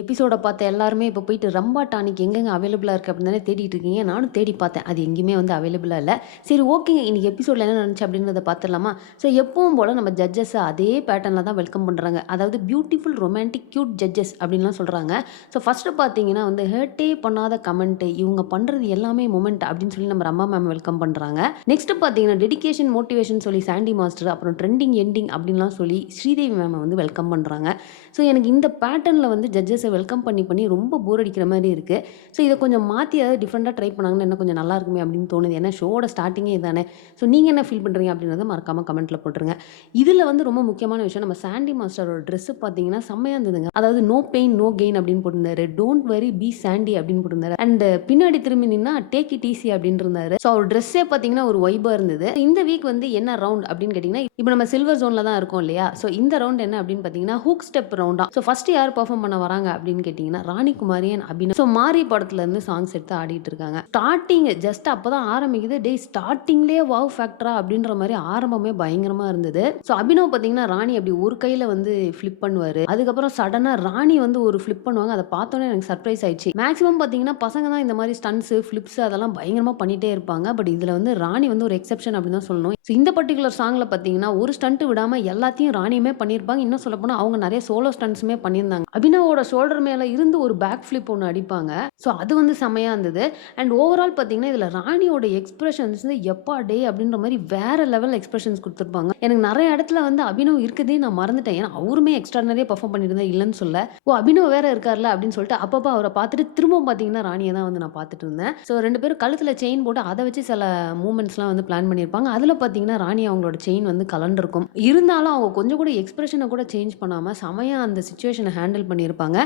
எபிசோட பார்த்த எல்லாருமே இப்போ போயிட்டு ரம்பா டானிக் எங்கெங்க அவைலபிளா இருக்கு அப்படின்னு தானே தேடிட்டு இருக்கீங்க. நானும் தேடி பார்த்தேன். அது எங்கேயுமே வந்து அவைலபிளா இல்ல. சரி, ஓகேங்க. இன்னைக்கு எபிசோட்ல என்ன நடந்துச்சு அப்படின்றத பார்த்துடலாமா? ஸோ எப்பவும் போல நம்ம ஜட்ஜஸ அதே பேட்டர்ன்ல தான் வெல்கம் பண்றாங்க. அதாவது பியூட்டிஃபுல் ரொமான்டிக் கியூட் ஜட்ஜஸ் அப்படின்லாம் சொல்றாங்க. ஸோ ஃபர்ஸ்ட்டு பார்த்தீங்கன்னா வந்து ஹர்ட்டே பண்ணாத கமெண்ட், இவங்க பண்றது எல்லாமே மொமெண்ட் அப்படின்னு சொல்லி நம்ம ரம்பா மேம் வெல்கம் பண்றாங்க. நெக்ஸ்ட் பார்த்தீங்கன்னா டெடிகேஷன் மோட்டிவேஷன் சொல்லி சாண்டி மாஸ்டர், அப்புறம் ட்ரெண்டிங் எண்டிங் அப்படின்லாம் சொல்லி ஸ்ரீதேவி மேம வந்து வெல்கம் பண்றாங்க. ஸோ எனக்கு இந்த பேட்டர்ன்ல வந்து ஜட்ஜஸை வெல்கம் பண்ணி பண்ணி ரொம்ப போர் அடிக்கிற மாதிரி இருக்குது. ஸோ இதை கொஞ்சம் மாற்றி ஏதாவது டிஃப்ரெண்ட்டாக ட்ரை பண்ணாங்கன்னா இன்னும் கொஞ்சம் நல்லா இருக்குமே அப்படின்னு தோணுது. ஏன்னா ஷோவோட ஸ்டார்டிங்கே இதானே. ஸோ நீங்கள் என்ன ஃபீல் பண்ணுறீங்க அப்படின்றத மறக்காமல் கமெண்ட்டில் போட்டுருங்க. இதில் வந்து ரொம்ப முக்கியமான விஷயம், நம்ம சாண்டி மாஸ்டரோட ட்ரெஸ்ஸு பார்த்தீங்கன்னா செம்மையாக இருந்ததுங்க. அதாவது நோ பெயின் நோ கெயின் அப்படின்னு போட்டிருந்தாரு. டோன்ட் வெரி பி சாண்டி அப்படின்னு போட்டிருந்தாரு. அண்ட் பின்னாடி திரும்பி நின்னா டேக் இட் ஈஸி அப்படின்னு இருந்தாரு. ஸோ அவர் ட்ரெஸ்ஸே பார்த்தீங்கன்னா ஒரு வைபாக இருந்தது. இந்த வீக் வந்து என்ன ரவுண்ட் அப்படின்னு கேட்டிங்கன்னா, இப்போ நம்ம சில்வர் ஜோனில் தான் இருக்கோம் இல்லையா. ஸோ இந்த ரவுண்ட் என்ன அப்படின்னு பார்த்தீங்கன்னா ஹூக் ஸ்டெப் ரவுண்டா. ஸோ ஃபர்ஸ்ட் யார் பெர்ஃபார்ம் பண்ண வராங்க அப்படின்னு கேட்டிங்கன்னா ராணி குமாரி அண்ட் அபினவ். ஸோ மாரி படத்துல இருந்து சாங்ஸ் எடுத்து ஆடிட்டு இருக்காங்க. ஸ்டார்டிங் ஜஸ்ட் அப்பதான் ஆரம்பிக்குது. டே ஸ்டார்டிங்லேயே வாவ் ஃபேக்டரா அப்படின்ற மாதிரி ஆரம்பமே பயங்கரமா இருந்தது. ஸோ அபினவ் பார்த்தீங்கன்னா ராணி அப்படி ஒரு கையில வந்து ஃபிளிப் பண்ணுவாரு. அதுக்கப்புறம் சடனா ராணி வந்து ஒரு ஃபிளிப் பண்ணுவாங்க. அதை பார்த்தோன்னே எனக்கு சர்ப்ரைஸ் ஆயிடுச்சு. மேக்ஸிமம் பார்த்தீங்கன்னா பசங்க தான் இந்த மாதிரி ஸ்டன்ஸ் ஃபிளிப்ஸ் அதெல்லாம் பயங்கரமா பண்ணிட்டே இருப்பாங்க. பட் இதுல வந்து ராணி வந்து ஒரு எக்ஸெப்ஷன் அப்படின்னு தான் சொல்லணும். ஸோ இந்த பர்டிகுலர் சாங்ல பார்த்தீங்கன்னா ஒரு ஸ்டண்ட் விடாம எல்லாத்தையும் ராணியுமே பண்ணியிருப்பாங்க. இன்னும் சொல்ல போனா அவங்க நிறைய சோலோ ஸ்டன்ட்ஸுமே பண்ணியிருந்தாங்க. அபினவோட ஷோல்டர் மேல இருந்து ஒரு பேக் ஃபிளிப் ஒன்று அடிப்பாங்க. ஸோ அது வந்து செமையா இருந்தது. அண்ட் ஓவரால் பார்த்தீங்கன்னா இதுல ராணியோட எக்ஸ்பிரஷன்ஸ் எப்பா டே அப்படின்ற மாதிரி வேற லெவல் எக்ஸ்பிரஷன்ஸ் கொடுத்துருப்பாங்க. எனக்கு நிறைய இடத்துல வந்து அபினவ் இருக்கதே நான் மறந்துட்டேன். ஏன்னா அவருமே எக்ஸ்ட்ரானரியா பெர்ஃபார்ம் பண்ணிட்டு இல்லைன்னு சொல்ல, ஓ அபினவ் வேற இருக்கார்ல அப்படின்னு சொல்லிட்டு அப்பப்போ அவரை பார்த்துட்டு திரும்ப பார்த்தீங்கன்னா ராணியை தான் வந்து நான் பார்த்துட்டு இருந்தேன். ஸோ ரெண்டு பேரும் கழுத்துல செயின் போட்டு அதை வச்சு சில மூமெண்ட்ஸ்லாம் வந்து பிளான் பண்ணியிருப்பாங்க. அதில் பார்த்தீங்கன்னா ராணி அவங்களோட செயின் வந்து கலண்டிருக்கும். இருந்தாலும் அவங்க கொஞ்சம் கூட எக்ஸ்பிரஷனை கூட சேஞ்ச் பண்ணாமல் செமையா அந்த சுச்சுவேஷனை ஹேண்டில் பண்ணியிருப்பாங்க.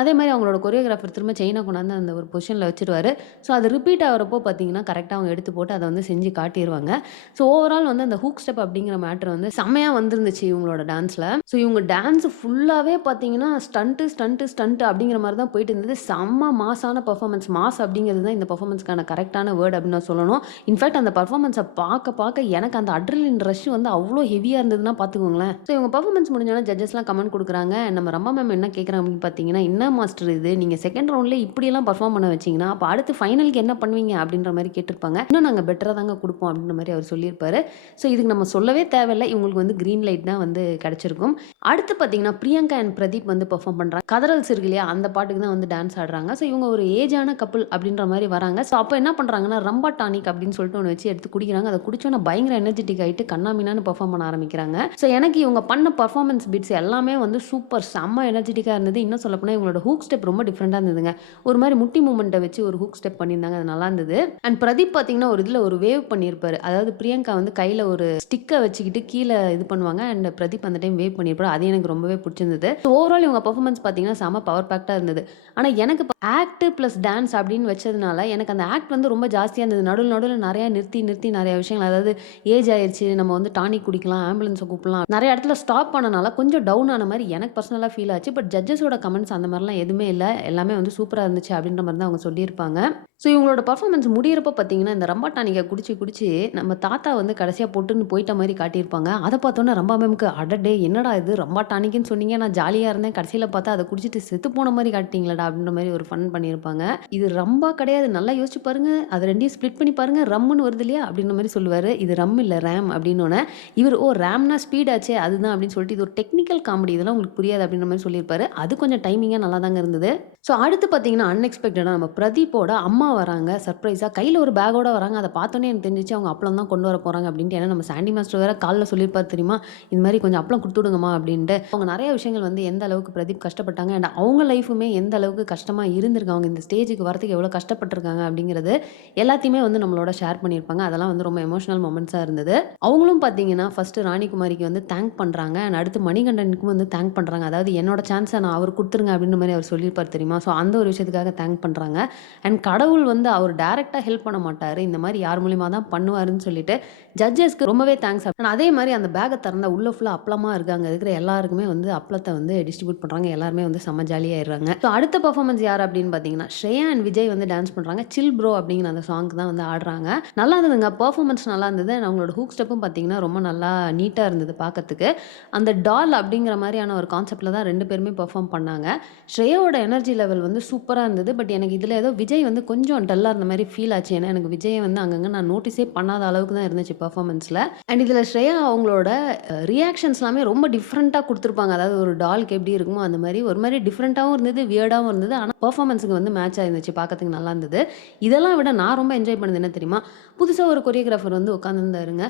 அதே மாதிரி அவங்களோட கொரியோகிராஃபர் திரும்ப செயினை கொண்டாந்து அந்த ஒரு பொசிஷனில் வச்சுருவாரு. ஸோ அது ரிப்பீட் ஆகிறப்போ பார்த்தீங்கன்னா கரெக்டாக அவங்க எடுத்து போட்டு அதை வந்து செஞ்சு காட்டிடுவாங்க. ஸோ ஓவரால் வந்து அந்த ஹூக் ஸ்டெப் அப்படிங்கிற மேட்டர் வந்து செம்மையாக வந்துருந்துச்சு இவங்களோட டான்ஸில். ஸோ இவங்க டான்ஸ் ஃபுல்லாகவே பார்த்தீங்கன்னா ஸ்டண்ட்டு ஸ்டண்ட்டு ஸ்டண்ட்டு அப்படிங்கிற மாதிரி தான் போயிட்டு இருந்தது. செம்ம மாஸான பர்ஃபார்மன்ஸ். மாஸ் அப்படிங்கிறது தான் இந்த பர்ஃபார்மன்ஸ்க்கான கரெக்டான வேர்ட் அப்படின்னு நான் சொல்லணும். இன்ஃபேக்ட் அந்த பர்ஃபார்மன்ஸை பார்க்க பார்க்க எனக்கு அந்த அட்ரிலின் ரஷ் வந்து அவ்வளோ ஹெவியாக இருந்ததுன்னா பார்த்துக்கோங்களேன். ஸோ இவங்க பர்ஃபார்மன்ஸ் முடிஞ்சோன்னா ஜட்ஜஸ்லாம் கமெண்ட் கொடுக்குறாங்க. நம்ம ரம்பா மேம் என்ன கேட்குறாங்க அப்படின்னு பார்த்தீங்கன்னா, என்ன மாஸ்டர் இது, நீங்கள் செகண்ட் ரவுண்ட்லேயே இப்படியெல்லாம் பர்ஃபார்ம் பண்ண வச்சிங்கன்னா அப்போ அடுத்து ஃபைனலுக்கு என்ன பண்ணுவீங்க அப்படின்ற மாதிரி கேட்டிருப்பாங்க. இன்னும் நாங்கள் பெட்டராக தாங்க கொடுப்போம் அப்படின்ற மாதிரி அவர் சொல்லியிருப்பாரு. ஸோ இதுக்கு நம்ம சொல்லவே தேவையில்லை, இவங்களுக்கு வந்து க்ரீன் லைட் தான் வந்து கிடச்சிருக்கும். அடுத்து பார்த்தீங்கன்னா பிரியங்கா அண்ட் பிரதீப் வந்து பெர்ஃபார்ம் பண்ணுறாங்க. கதறல்ஸ் இருக்கு இல்லையா, அந்த பாட்டுக்கு தான் வந்து டான்ஸ் ஆடுறாங்க. ஸோ இவங்க ஒரு ஏஜான கப்புள் அப்படின்ற மாதிரி வராங்க. ஸோ அப்போ என்ன பண்ணுறாங்கன்னா ரம்பா டானிக் அப்படின்னு சொல்லிட்டு ஒன்று வச்சு எடுத்து குடிக்கிறாங்க. அதை குடிச்சோன்னா பயங்கர எனர்ஜெட்டிக் ஆகிட்டு கண்ணாமினான்னு பெர்ஃபார்ம் பண்ண ஆரம்பிக்கிறாங்க. ஸோ எனக்கு இவங்க பண்ண பர்ஃபார்மன்ஸ் பிட்ஸ் எல்லாமே வந்து சூப்பர் செம்ம எனர்ஜெட்டிக்காக இருந்தது. இன்னும் சொல்லப்போனால் இவங்களோட ஹூக் ஸ்டெப் ரொம்ப டிஃப்ரெண்டாக இருந்ததுங்க. ஒரு மாதிரி முட்டி மூமெண்ட்டை வச்சு ஒரு ஹூக் ஸ்டெப் பண்ணியிருந்தாங்க. அது நல்லா இருந்தது. அண்ட் பிரதீப் பார்த்தீங்கன்னா ஒரு இதில் ஒரு வேவ் பண்ணியிருப்பாரு. அதாவது பிரியங்கா வந்து கையில் ஒரு ஸ்டிக்கை வச்சுக்கிட்டு கீழே இது பண்ணுவாங்க. அண்ட் பிரதீப் அந்த டைம் வேவ் பண்ணியிருப்பாரு. அது எனக்கு ரொம்பவே பிடிச்சிருந்தது. ஸோ ஓவரால் இவங்க பர்ஃபார்மன்ஸ் பார்த்தீங்கன்னா செம்ம பவர் பேக்டாக இருந்தது. ஆனால் எனக்கு ஆக்ட் ப்ளஸ் டான்ஸ் அப்படின்னு வச்சதுனால எனக்கு அந்த ஆக்ட் வந்து ரொம்ப ஜாஸ்தியாக இருந்தது. நடுவில் நடுவில் நிறையா நிறுத்தி நிறுத்தி நிறைய விஷயங்கள், அதாவது ஏஜ் ஆயிடுச்சு, நம்ம வந்து டானிக் குடிக்கலாம், ஆம்புலன்ஸை கூப்பிடலாம், நிறைய இடத்துல ஸ்டாப் பண்ணனால கொஞ்சம் டவுன் ஆன மாதிரி எனக்கு பர்சனலாக ஃபீல் ஆச்சு. பட் ஜட்ஜஸோட கமெண்ட்ஸ் அந்த மாதிரிலாம் எதுவுமே இல்லை. எல்லாமே வந்து சூப்பராக இருந்துச்சு அப்படின்ற மாதிரி தான் அவங்க சொல்லியிருப்பாங்க. ஸோ இவங்களோட பர்ஃபார்மன்ஸ் முடியிறப்ப பார்த்தீங்கன்னா இந்த ரம்பா டானிக்கை குடிச்சு குடிச்சு நம்ம தாத்தா வந்து கடைசியாக போட்டுன்னு போயிட்ட மாதிரி காட்டியிருப்பாங்க. அதை பார்த்தோன்னே ரம்பா மேமுக்கு அடடே என்னடா இது ரம்பா டானிக்குன்னு சொன்னீங்க, நான் ஜாலியாக இருந்தேன், கடைசியில் பார்த்தா அதை குடிச்சிட்டு செத்து போன மாதிரி காட்டிங்களடா அப்படின்ற மாதிரி ஒரு ஃபன் பண்ணியிருப்பாங்க. இது ரம்பா கிடையாது, நல்லா யோசிச்சு பாருங்க, அது ரெண்டையும் ஸ்ப்ளிட் பண்ணி பாருங்க, ரம்முன்னு வருது இல்லையா அப்படின்ற மாதிரி சொல்லுவார். இது ரம் இல்லை ரேம் அப்படின்னோடனே இவர் ஓ ரேம்னா ஸ்பீட் ஆச்சே அதுதான் அப்படின்னு சொல்லிட்டு இது ஒரு டெக்னிக்கல் காமெடி, இதெல்லாம் உங்களுக்கு புரியாது அப்படின்ற மாதிரி சொல்லியிருப்பாரு. அது கொஞ்சம் டைமிங்காக நல்லா தாங்க இருந்தது. ஸோ அடுத்து பார்த்தீங்கன்னா அன்எக்ஸ்பெக்டடாக நம்ம பிரதீப்போட அம்மா வராங்க. சர்ப்ரைஸாக கையில் ஒரு பேக்கோட வராங்க. அதை பார்த்தோன்னே எனக்கு தெரிஞ்சிச்சு அவங்க அப்பளம் தான் கொண்டு வர போகிறாங்க அப்படின்ட்டு. ஏன்னா நம்ம சாண்டி மாஸ்டர் வேறு காலில் சொல்லியிருப்பார் தெரியுமா, இந்த மாதிரி கொஞ்சம் அப்பளம் கொடுத்துடுங்கம்மா அப்படின்ட்டு. அவங்க நிறைய விஷயங்கள் வந்து எந்த அளவுக்கு பிரதீப் கஷ்டப்பட்டாங்க அண்ட் அவங்க லைஃபுமே எந்த அளவுக்கு கஷ்டமாக இருந்திருக்காங்க, இந்த ஸ்டேஜுக்கு வரதுக்கு எவ்வளோ கஷ்டப்பட்டிருக்காங்க அப்படிங்கிறது எல்லாத்தையுமே வந்து நம்மளோட ஷேர் பண்ணியிருப்பாங்க. அதெல்லாம் வந்து ரொம்ப எமோஷனல் மொமெண்ட்ஸாக இருந்தது. அவங்களும் பார்த்தீங்கன்னா ஃபஸ்ட்டு ராணிகுமாரிக்கு வந்து தேங்க் பண்ணுறாங்க அண்ட் அடுத்து மணிகண்டனுக்கும் வந்து தேங்க் பண்ணுறாங்க. அதாவது என்னோட சான்ஸை நான் அவர் கொடுத்துருங்க அப்படின்ற மாதிரி அவர் சொல்லியிருப்பார் தெரியுமா. தெரியுமா? ஸோ அந்த ஒரு விஷயத்துக்காக தேங்க் பண்ணுறாங்க. அண்ட் கடவுள் வந்து அவர் டைரெக்டாக ஹெல்ப் பண்ண மாட்டார், இந்த மாதிரி யார் மூலியமாக தான் பண்ணுவாருன்னு சொல்லிட்டு ஜட்ஜஸ்க்கு ரொம்பவே தேங்க்ஸ். அதே மாதிரி அந்த பேக்கை திறந்தா உள்ள ஃபுல்லாக அப்பளமாக இருக்குது. அங்கே இருக்கிற எல்லாருக்குமே வந்து அப்பளத்தை வந்து டிஸ்ட்ரிபியூட் பண்ணுறாங்க. எல்லாருமே வந்து செம்ம ஜாலியாகிடுறாங்க. ஸோ அடுத்த பர்ஃபார்மன்ஸ் யார் அப்படின்னு பார்த்தீங்கன்னா ஸ்ரேயா அண்ட் விஜய் வந்து டான்ஸ் பண்ணுறாங்க. சில் ப்ரோ அப்படிங்கிற அந்த சாங்க்கு தான் வந்து ஆடுறாங்க. நல்லா இருந்ததுங்க, பர்ஃபார்மன்ஸ் நல்லா இருந்தது. அண்ட் அவங்களோட ஹூக் ஸ்டெப்பும் பார்த்தீங்கன்னா ரொம்ப நல்லா நீட்டாக இருந்தது பார்க்கறதுக்கு. அந்த டால் அப்படிங்கிற மாதிரியான ஒரு கான்செப்டில் தான் 2 பேருமே பெர்ஃபார்ம் பண்ணாங்க. ஸ்ரேயாவோட எனர்ஜி லெவல் வந்து சூப்பராக இருந்தது. பட் எனக்கு இதில் ஏதோ விஜய் வந்து கொஞ்சம் டல்லாக இருந்த மாதிரி ஃபீல் ஆச்சு. ஏன்னா எனக்கு விஜயை வந்து அங்கங்கே நான் நோட்டீஸே பண்ணாத அளவுக்கு தான் இருந்துச்சு பெர்ஃபார்மன்ஸில். அண்ட் இதில் ஸ்ரேயா அவங்களோட ரியாக்ஷன்ஸ் எல்லாமே ரொம்ப டிஃப்ரெண்ட்டாக கொடுத்துருப்பாங்க. அதாவது ஒரு டாலுக்கு எப்படி இருக்குமோ அந்த மாதிரி ஒரு மாதிரி டிஃப்ரெண்ட்டாகவும் இருந்தது, வியர்டாகவும் இருந்தது. ஆனால் பெர்ஃபார்மன்ஸுக்கு வந்து மேட்ச் ஆயிருந்துச்சு, பார்க்கறதுக்கு நல்லா இருந்தது. இதெல்லாம் விட நான் ரொம்ப என்ஜாய் பண்ணது என்ன தெரியுமா? புதுசாக ஒரு கொரியோகிராஃபர் வந்து உட்காந்துருந்தாருங்க.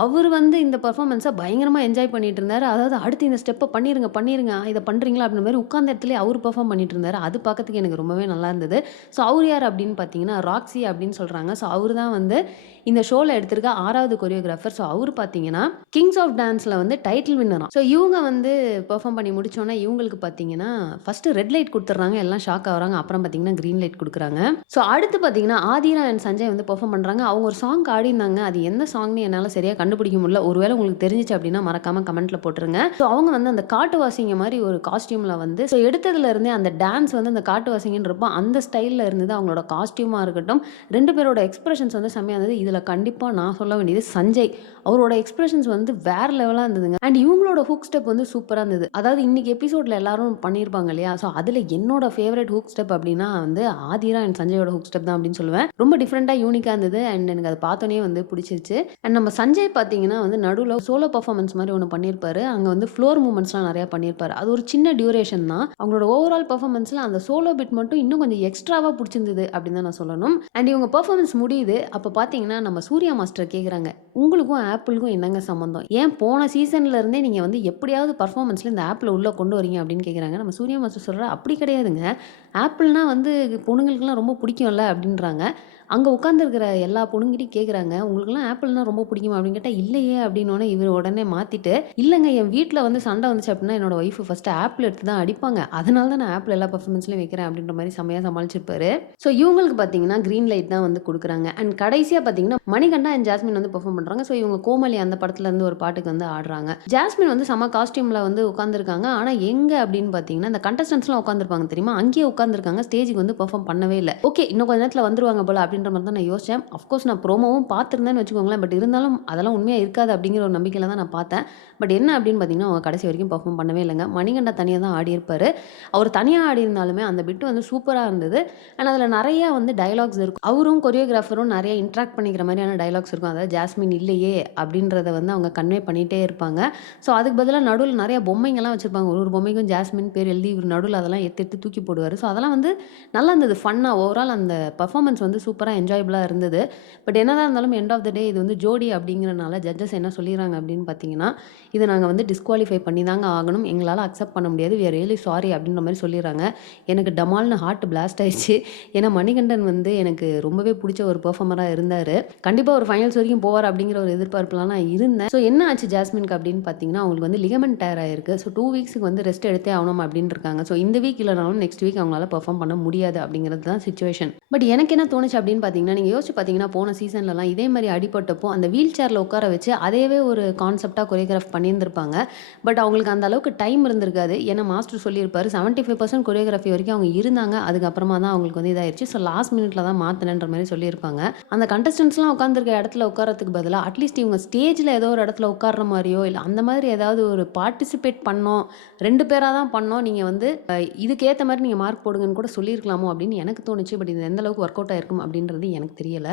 அவர் வந்து இந்த பெர்ஃபார்மன்ஸை பயங்கரமாக என்ஜாய் பண்ணிட்டு இருந்தார். அதாவது அடுத்து இந்த ஸ்டெப்பை பண்ணிருங்க இதை பண்ணுறீங்களா அப்படின்ற மாதிரி உட்காந்த இடத்துல அவர் பெர்ஃபார்ம் பண்ணிட்டு இருந்தார். அது பார்க்கறதுக்கு எனக்கு ரொம்பவே நல்லா இருந்தது. ஸோ அவர் யார் அப்படின்னு பார்த்தீங்கன்னா ராக்ஸி அப்படின்னு சொல்கிறாங்க. ஸோ அவர் தான் வந்து இந்த ஷோவில் எடுத்திருக்க 6வது கொரியோகிராஃபர். ஸோ அவர் பார்த்தீங்கன்னா கிங்ஸ் ஆஃப் டான்ஸில் வந்து டைட்டில் வின்னராம். ஸோ இவங்க வந்து பெர்ஃபார்ம் பண்ணி முடிச்சோன்னா இவங்களுக்கு பார்த்தீங்கன்னா ஃபஸ்ட்டு ரெட் லைட் கொடுத்துட்றாங்க, எல்லாம் ஷாக் ஆகுறாங்க. அப்புறம் பார்த்தீங்கன்னா க்ரீன் லைட் கொடுக்குறாங்க. ஸோ அடுத்து பார்த்தீங்கன்னா ஆதிரா அண்ட் சஞ்சய் வந்து பெர்ஃபார்ம் பண்ணுறாங்க. அவங்க ஒரு சாங் ஆடிருந்தாங்க. அது எந்த சாங்னு என்னால் சரியாக கண்டுபிடிக்க முடியல. ஒருவேளை உங்களுக்கு தெரிஞ்சிச்சு அப்படின்னா மறக்காம கமெண்ட்ல போட்டுருங்க. ஸோ அவங்க வந்து அந்த காட்டுவாசிங்க மாதிரி ஒரு காஸ்டியூம்ல வந்து ஸோ எடுத்ததுல இருந்தே அந்த டான்ஸ் வந்து அந்த காட்டுவாசிங்கன்றப்போ அந்த ஸ்டைலில் இருந்தது. அவங்களோட காஸ்டியூமாக இருக்கட்டும், 2 பேரோட எக்ஸ்பிரஷன்ஸ் வந்து செம்மையாக இருந்தது. இதில் கண்டிப்பாக நான் சொல்ல வேண்டியது சஞ்சய். அவரோட எக்ஸ்பிரஷன்ஸ் வந்து வேற லெவலாக இருந்ததுங்க. அண்ட் இவங்களோட ஹூக் ஸ்டெப் வந்து சூப்பராக இருந்தது. அதாவது இன்னைக்கு எபிசோட்ல எல்லாரும் பண்ணியிருப்பாங்க இல்லையா? ஸோ அதில் என்னோட ஃபேவரட் ஹூக் ஸ்டெப் அப்படின்னா வந்து ஆதிரா அண்ட் சஞ்சயோட ஹூக் ஸ்டெப் தான் அப்படின்னு சொல்லுவேன். ரொம்ப டிஃப்ரெண்டாக யூனிக்காக இருந்தது. அண்ட் எனக்கு அதை பார்த்தோன்னே வந்து பிடிச்சிருச்சு. அண்ட் நம்ம சஞ்சய் பார்த்தீங்கன்னா வந்து நடுவில் சோலோ பர்ஃபார்மன்ஸ் மாதிரி ஒன்று பண்ணியிருப்பாரு. அங்கே வந்து ஃப்ளோர் மூமெண்ட்ஸ்லாம் நிறையா பண்ணியிருப்பாரு. அது ஒரு சின்ன டியூரேஷன் தான். அவங்களோட ஓவரால் பர்ஃபார்மன்ஸில் அந்த சோலோ பிட் மட்டும் இன்னும் கொஞ்சம் எக்ஸ்ட்ராவாக பிடிச்சிருந்தது அப்படின்னு தான் நான் சொல்லணும். அண்ட் இவங்க பர்ஃபார்மன்ஸ் முடியுது. அப்போ பார்த்தீங்கன்னா நம்ம சூர்யா மாஸ்டர் கேட்குறாங்க, உங்களுக்கும் ஆப்பிளுக்கும் என்னங்க சம்மந்தம்? ஏன் போன சீசன்ல இருந்தே நீங்கள் வந்து எப்படியாவது பர்ஃபார்மன்ஸில் இந்த ஆப்பில் உள்ளே கொண்டு வரீங்க அப்படின்னு கேட்குறாங்க. நம்ம சூர்யா மாஸ்டர் சொல்கிற அப்படி கிடையாதுங்க, ஆப்பிள்னா வந்து பொண்ணுங்களுக்குலாம் ரொம்ப பிடிக்கும்ல அப்படின்றாங்க. அங்கே உட்காந்துருக்கிற எல்லா பொண்ணுங்கிட்டையும் கேட்குறாங்க, உங்களுக்குலாம் ஆப்பிள்னா ரொம்ப பிடிக்குமா அப்படின்னு கேட்டால் இல்லையே அப்படின்னோடனே இவர் உடனே மாற்றிட்டு, இல்லைங்க என் வீட்டில் வந்து சண்டை வந்துச்சு அப்படின்னா என்னோட ஒய்ஃபு ஃபஸ்ட்டு ஆப்பிள் எடுத்து தான் அடிப்பாங்க, அதனால தான் நான் ஆப்பிள் எல்லா பர்ஃபார்மன்ஸ்லையும் வைக்கிறேன் அப்படின்ற மாதிரி செம்மையாக சமாளிச்சிருப்பாரு. ஸோ இவங்களுக்கு பார்த்தீங்கன்னா க்ரீன் லைட் தான் வந்து கொடுக்குறாங்க. அண்ட் கடைசியாக பார்த்தீங்கன்னா மணிகண்டா அண்ட் ஜாஸ்மின் வந்து பெர்ஃபார்ம் பண்ணுறாங்க. ஸோ இவங்க கோமலி அந்த படத்துல இருந்து ஒரு பாட்டுக்கு வந்து ஆடுறாங்க. ஜாஸ்மின் வந்து செம்ம காஸ்டியூமில் வந்து உட்காந்துருக்காங்க. ஆனால் எங்கே அப்படின்னு பார்த்தீங்கன்னா இந்த கண்டஸ்டன்ஸ்லாம் உட்காந்துருப்பாங்க தெரியுமா, அங்கேயே உட்காந்துருக்காங்க. ஸ்டேஜுக்கு வந்து பெர்ஃபார்ம் பண்ணவே இல்லை. ஓகே, இன்னும் கொஞ்ச நேரத்தில் வந்துருவாங்க போல அப்படின்ற மாதிரி தான் நான் யோசிச்சேன். அஃப்கோர்ஸ் நான் ப்ரோமோவும் பார்த்துருந்தேன்னு வச்சுக்கோங்களேன். பட் இருந்தாலும் அதெல்லாம் உண்மையாக இருக்காது அப்படிங்கிற ஒரு நம்பிக்கையில் தான் நான் பார்த்தேன். பட் என்ன அப்படின்னு பார்த்தீங்கன்னா அவங்க கடைசி வரைக்கும் பெர்ஃபார்ம் பண்ணவே இல்லைங்க. மணிகண்டா தனியாக தான் ஆடியிருப்பார். அவர் தனியாக ஆடி இருந்தாலுமே அந்த பிட்டு வந்து சூப்பராக இருந்தது. அண்ட் அதில் நிறையா வந்து டைலாக்ஸ் இருக்கும். அவரும் கொரியோகிராஃபரும் நிறைய இன்ட்ராக்ட் பண்ணிக்கிற மாதிரியான டைலாக்ஸ் இருக்கும். அதாவது ஜாஸ்மின் இல்லையே அப்படின்றத வந்து அவங்க கன்வே பண்ணிகிட்டே இருப்பாங்க. ஸோ அதுக்கு பதிலாக நடுவில் நிறைய பொம்மைங்கள்லாம் வச்சுருப்பாங்க. ஒரு பொம்மைக்கும் ஜாஸ்மின் பேர் எழுதி இவர் நடுவில் அதெல்லாம் எடுத்து தூக்கி போடுவார். ஸோ அதெல்லாம் வந்து நல்லா இருந்தது, ஃபன்னாக. ஓவரால் அந்த பர்ஃபார்மன்ஸ் வந்து சூப்பராக என்ஜாயபிளாக இருந்தது. பட் என்னதான் இருந்தாலும் எண்ட் ஆஃப் த டே இது வந்து ஜோடி அப்படிங்கிறனால ஜட்ஜஸ் என்ன சொல்லிடுறாங்க அப்படின்னு பார்த்தீங்கன்னா, இதை நாங்கள் வந்து டிஸ்குவாலிஃபை பண்ணி தாங்க ஆகணும், எங்களால் அக்செப்ட் பண்ண முடியாது, வி ஆர் ரியலி சாரி அப்படின்ற மாதிரி சொல்லிடுறாங்க. எனக்கு டமால்னு ஹார்ட் பிளாஸ்ட் ஆயிடுச்சு. ஏன்னா மணிகண்டன் வந்து எனக்கு ரொம்பவே பிடிச்ச ஒரு பெர்ஃபார்மராக இருந்தார். கண்டிப்பாக ஒரு ஃபைனல்ஸ் வரைக்கும் போவார் அப்படிங்கிற ஒரு எதிர்பார்ப்புலாம் நான் இருந்தேன். ஸோ என்ன ஆச்சு ஜாஸ்மின்க்கு அப்படின்னு பார்த்தீங்கன்னா, அவங்களுக்கு வந்து லிகமெண்ட் டயர் ஆயிருக்கு. ஸோ 2 வீக்ஸுக்கு வந்து ரெஸ்ட் எடுத்தே ஆகணும் அப்படின்னு இருக்காங்க. ஸோ இந்த வீக் இல்லைனாலும் நெக்ஸ்ட் வீக் அவங்களால பெர்ஃபார்ம் பண்ண முடியாது அப்படிங்கிறது தான் சிச்சுவேஷன். பட் எனக்கு என்ன தோணுச்சு அப்படின்னு பார்த்தீங்கன்னா, நீங்கள் யோசிச்சு பார்த்தீங்கன்னா போன சீசன்லலாம் இதே மாதிரி அடிபட்டப்போ அந்த வீல் சேரில் உட்கார வச்சு அதையவே ஒரு கான்செப்டாக கொரியோகிராஃப் பண்ணியிருந்திருப்பாங்க. பட் அவங்களுக்கு அந்த அளவுக்கு டைம் இருந்திருக்காது. ஏன்னா மாஸ்டர் சொல்லியிருப்பாரு 75% கொரியோகிராஃபி வரைக்கும் அவங்க இருந்தாங்க. அதுக்கப்புறமா தான் அவங்களுக்கு வந்து இதாயிருச்சு. ஸோ லாஸ்ட் மினிட்ல தான் மாற்றினன்ற மாதிரி சொல்லியிருப்பாங்க. அந்த கண்டஸ்டன்ஸ்லாம் உட்காந்துருக்க இடத்துல உட்காரத்துக்கு பதிலாக அட்லீஸ்ட் இவங்க ஸ்டேஜில் ஏதோ ஒரு இடத்துல உட்கார்ற மாதிரியோ இல்லை அந்த மாதிரி ஏதாவது ஒரு பார்ட்டிசிபேட் பண்ணோம், 2 பேராக தான் பண்ணோம், நீங்கள் வந்து இதுக்கேற்ற மாதிரி நீங்கள் மார்க் போடுங்கன்னு கூட சொல்லியிருக்கலாமோ அப்படின்னு எனக்கு தோணுச்சு. பட் இது எந்த அளவுக்கு ஒர்க் அவுட் ஆயிருக்கும் அப்படின்றது எனக்கு தெரியல.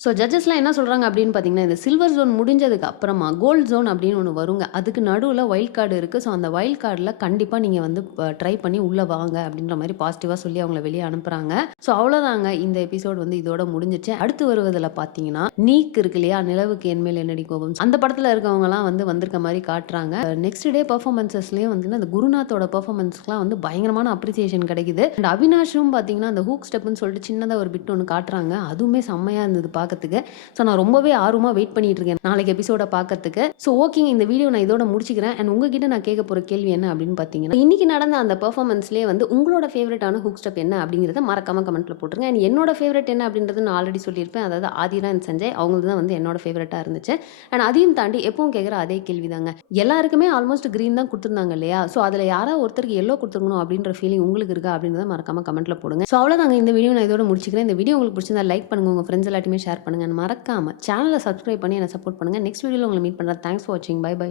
ஸோ ஜட்ஜஸ்லாம் என்ன சொல்கிறாங்க அப்படின்னு பார்த்தீங்கன்னா, இந்த சில்வர் ஜோன் முடிஞ்சதுக்கு அப்புறமா கோல்டு ஜோன் அப்படின்னு ஒன்று வருங்க. அதுக்கு நடுவில் வைல்ட் கார்டு இருக்குது. ஸோ அந்த வைல்ட் கார்டில் கண்டிப்பாக நீங்கள் வந்து ட்ரை பண்ணி உள்ளே வாங்க அப்படின்ற மாதிரி பாசிட்டிவாக சொல்லி அவங்கள வெளியே அனுப்புகிறாங்க. ஸோ அவ்வளோதாங்க, இந்த எபிசோட் வந்து இதோட முடிஞ்சிச்சு. அடுத்து வருவதில் பார்த்தீங்கன்னா நீக் இருக்கு இல்லையா, நிலவுக்கு என்மேல் என்னடி கோபம், அந்த படத்தில் இருக்கவங்கலாம் வந்து வந்திருக்க மாதிரி காட்டுறாங்க. நெக்ஸ்ட் டே பர்ஃபார்மன்ஸஸ்லேயும் வந்து அந்த குருநாத்தோட பர்ஃபார்மன்ஸ்க்குலாம் வந்து பயங்கரமான அப்ரிசியேஷன் கிடைக்குது. அண்ட் அவினாஷும் பார்த்தீங்கன்னா அந்த ஹூக் ஸ்டெப்னு சொல்லிட்டு சின்னதாக ஒரு பிட் ஒன்று காட்டுறாங்க. அதுவுமே செம்மையாக இருந்தது பார்க்கறதுக்கு. ஸோ நான் ரொம்பவே ஆர்வமா வெயிட் பண்ணிட்டு இருக்கேன் நாளைக்கு எபிசோட பார்க்கறதுக்கு. ஸோ ஓகேங்க, இந்த வீடியோ நான் இதோட முடிச்சுக்கிறேன். அண்ட் உங்ககிட்ட நான் கேட்க போற கேள்வி என்ன அப்படின்னு பார்த்தீங்கன்னா, இன்னைக்கு நடந்த அந்த பெர்ஃபார்மன்ஸ்லேயே வந்து உங்களோட ஃபேவரட்டான ஹுக் ஸ்டெப் என்ன அப்படிங்கிறத மறக்காம கமெண்ட்ல போட்டுருங்க. அண்ட் என்னோட ஃபேவரட் என்ன அப்படின்றது நான் ஆல்ரெடி சொல்லியிருப்பேன். அதாவது ஆதிரா அண்ட் சஞ்சய் அவங்களுக்கு தான் வந்து என்னோட ஃபேவரட்டாக இருந்துச்சு. அண்ட் அதையும் தாண்டி எப்பவும் கேட்குற அதே கேள்வி தாங்க, எல்லாருக்குமே ஆல்மோஸ்ட் க்ரீன் தான் கொடுத்துருந்தாங்க இல்லையா? ஸோ அதில் யாராவது ஒருத்தருக்கு எல்லோ கொடுத்துருக்கணும் அப்படின்ற ஃபீலிங் உங்களுக்கு இருக்கா அப்படின்றத மறக்காம கமெண்ட்ல போடுங்க. ஸோ அவ்வளோதாங்க, இந்த வீடியோ நான் இதோட முடிச்சுக்கிறேன். இந்த வீடியோ உங்களுக்கு பிடிச்சிருந்தா லைக் பண்ணுங்க, உங்கள் ஃப்ரெண்ட்ஸ் எல்லாத்தையுமே ஷேர் பண்ணுங்க. மறக்காம சேனலை சப்ஸ்கிரைப் பண்ணி என்னை சப்போர்ட் பண்ணுங்க. நெக்ஸ்ட் வீடியோவில் உங்களை மீட் பண்ணுறேன். தேங்க்ஸ் ஃபார் வாட்சிங். Bye by.